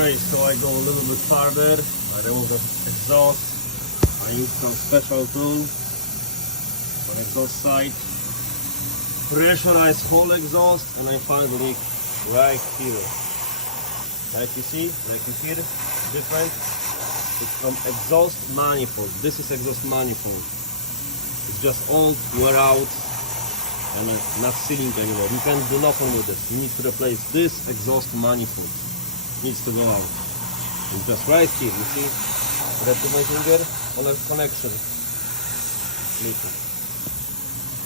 Okay, so I go a little bit further. I remove the exhaust. I use some special tool on exhaust side. Pressurize whole exhaust, and I find the leak right here. Like you see, like you hear, different. It's from exhaust manifold. This is exhaust manifold. It's just old, wear out, and not sealing anymore. You can do nothing with this. You need to replace this exhaust manifold. Needs to go out. It's just right here, you see? Right to my finger on a connection. Leaking.